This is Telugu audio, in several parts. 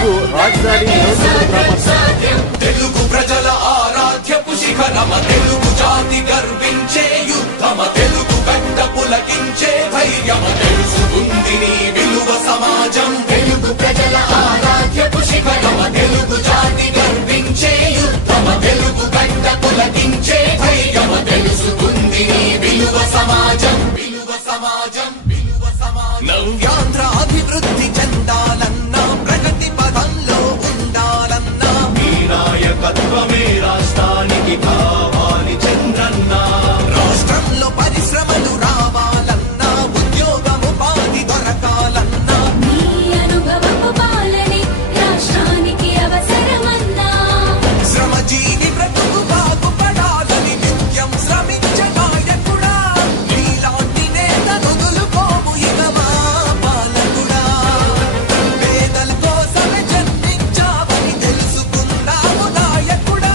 తెలుగు రాజధాని తెలుగు ప్రజల ఆరాధ్యపు శిఖరమ తెలుగు జాతి గర్వించే యుద్ధమ తెలుగు గడ్డ పులకించే ధైర్యమ తెలుసుకుంది నీ విలువ సమాజం తెలుగు ప్రజల ఆరాధ్యపు శిఖరమ తెలుగు జాతి గర్వించే యుద్ధమ తెలుగు గడ్డ పులకించే ధైర్యమ తెలుసుకుంది నీ విలువ సమాజం విలువ సమాజం విలువ సమాజం నవ్యాంధ్ర అభివృద్ధి చెందాలన్నా ప్రగతి పదంలో ఉండాలన్నా మీ నాయకత్వమే రాష్ట్రానికి కావాలి చంద్రన్న రాష్ట్రంలో పరిశ్రమలు రావాలన్నా ఉద్యోగం ఉపాధి దొరకాలన్నా మీ అనుభవపు పాలనే రాష్ట్రానికి అవసరమన్నా శ్రమజీవి బ్రతుకు బాగుపడాలని నిత్యం శ్రమించే నాయకుడా నీలాంటి నేత నొదులుకోము ఇక మా పాలకుడా పేదల కోసమే జన్మించావని తెలుసుకున్నావు నాయకుడా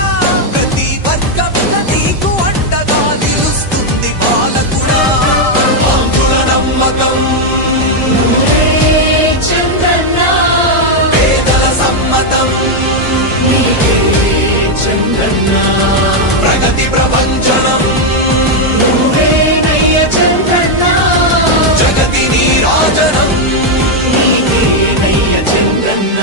ప్రతి వర్గంగా నీకు అండగా నిలుస్తుంది పాలకుడా ఆంధ్రుల నమ్మకం చంద్రన్న పేదల సమ్మతం చంద్రన్న ప్రగతి ప్రపంచనం నువ్వేనయ్య చంద్రన్న జగతి నీరాజనం చంద్రన్న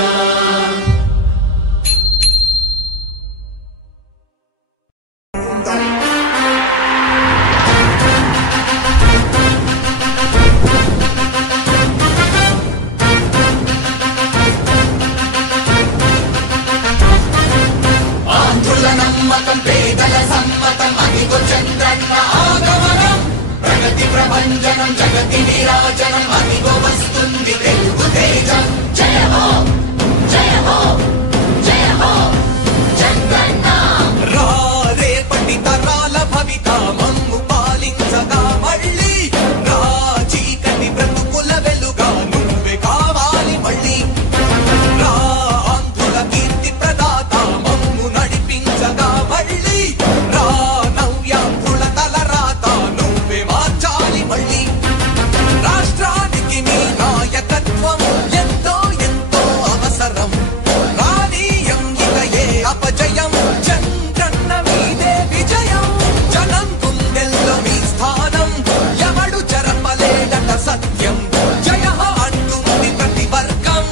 ఆంధ్రుల నమ్మకం పేదల సమ్మతం అదిగో చంద్రన్న ఆగమనం ప్రగతి ప్రభంజనం జగతి నీరాజనం అదిగో వస్తుంది తెలుగు తేజం జయ హో జయ హో జయ హో చంద్రన్న రా రేపటి తరాల భవిత మమ్ము పాలించగా మళ్ళీ రా చీకటి బ్రతుకుల వెలుగా నువ్వే కావాలి మళ్ళీ రా ఆంధ్రుల కీర్తి ప్రదాత మమ్ము నడిపించగా మళ్ళీ రా నవ్యాంధ్రుల తలరాత నువ్వే మార్చాలి మళ్ళీ రాష్ట్రానికి నీ నాయకత్వం ఎంతో ఎంతో అవసరం రానీయం ఇక ఏ అపజయం చంద్రన్న మీదే విజయం జనం గుండెల్లో మీ స్థానం ఎవడు చెరపలేడట సత్యం జయ హో అంటుంది ప్రతి వర్గం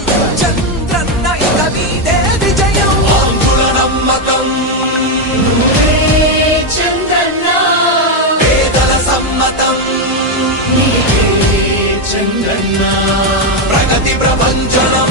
చంద్రన్న ఇక మీదే విజయం ఆంధ్రుల నమ్మకం చంద్రన్న పేదల సమ్మతం చంద్రన్న ప్రగతి ప్రపంచనం